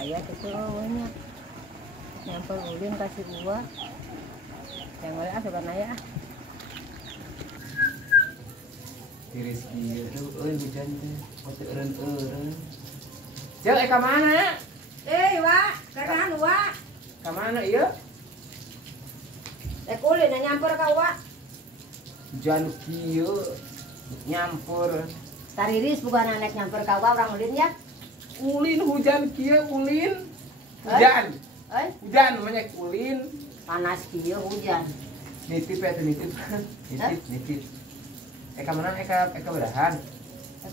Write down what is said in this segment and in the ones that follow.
ayah itu awalnya nyampur ulin kasih gua yang oleh asukan ayah tiris kieu hujan teh mati eureun Cel ka mana Wak karena Wak ka mana ieu ulin nyampur ka Wak hujan kieu nyampur tariris bukan anak nyampur ka Wak orang ulin ya ulin hujan kieu ulin hujan hujan namanya ulin panas kieu hujan nitip ya tuh nitip Eka mana Eka berahan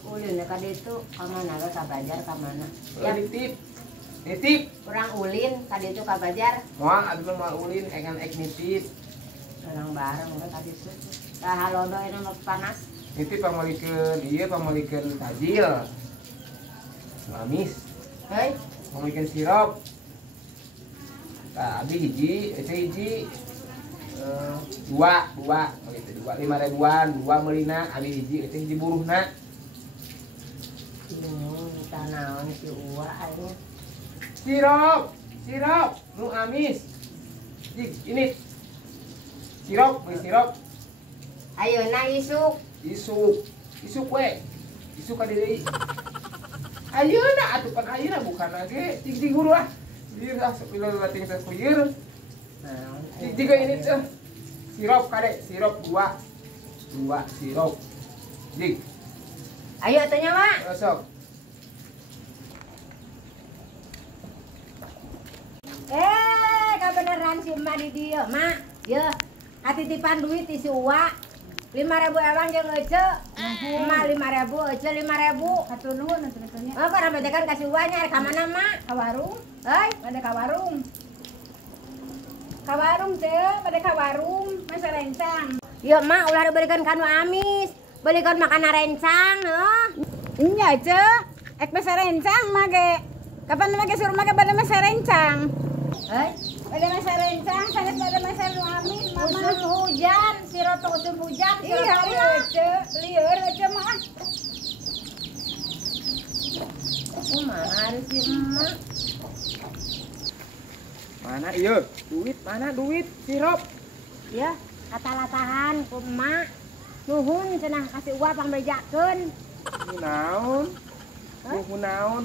ulin ya kade itu kamana we ka Bajar kamana ya nitip orang ulin kade itu ka Bajar moal abi mah ulin ekan ek nitip orang bareng we kade itu tah halodo ini mah panas nitip pamolikeun ieu pamolikeun tajil amis pamolikeun sirup tah abi hiji itu hiji dua gitu 5.000-an dua meulina abi hiji itu hiji buruhna kita naon si Uwa aja sirup nu amis ini sirup ayeuna isuk we isuk ka deui ayeuna atuh kan ayeuna bukan lagi di guru ah dir ah sepilo lating teh kuyeur tiga ini tuh sirup kade sirup dua sirup dik ayo tanya mak sok kebeneran si emak di dia mak ya katitipan duit di si Uwa 5.000 ewang jeung ece emak 5.000 ece 5.000 atuh nuhun atuh tanya apa rambetekan ka si Uwa nya ka mana mak ka warung ada ka warung teh pada ka warung masa rencang ya mak ulah diberikan kanu amis belikan makanan rencang iya cek ek masa rencang mage kapan mage suruh mage pada masa rencang pada masa rencang sangat pada masa nu amis mama hujan sirop usum hujan iya cek lieur cek mah mana harus si emak mana iya duit sirup ya kata-latahan ku emak nuhun cenah kasih uang pambejakeun naon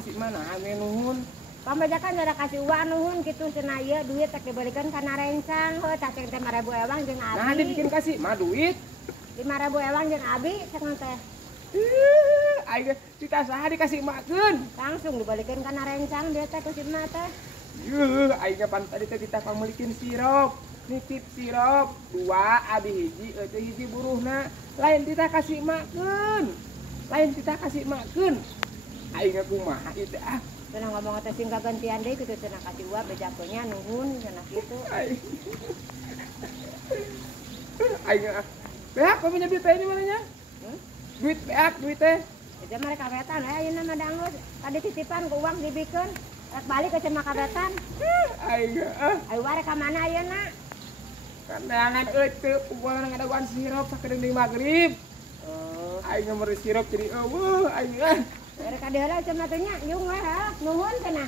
si mana ame nuhun pambejakan ada kasih uang nuhun kitu cenah ieu duit tak dibalikan kana rencang heuh tak 5.000 ewang jeung abi nah dibikin kasih mah duit 5.000 ewang jeung abi cenah teh ayo kita saha dikasih makeun langsung dibalikin kana rencang dia teh ku si emak teh aing pan tadi teh kita pamelikin sirup nitip sirup 2 abi hiji eueuh hiji buruhna lain kita kasih makeun aing kumaha ieu teh cenah ngomong teh sing kagantian deui kitu cenah kasih uang bejakeunnya nuhun cenah kitu aing beak punya duit teh ini mananya duit teh itu mereka kawetan ayeuna mah dangos tadi titipan ku uang dibikeun balik ke cenah kawetan aing ayo ware ka mana ayeuna kandangan eueuh uang ngadaguan sirup sakedeung deui magrib aing meuri sirup jadi eueuh aing mereka deuleu cenah teh nya jeung we nuhun cenah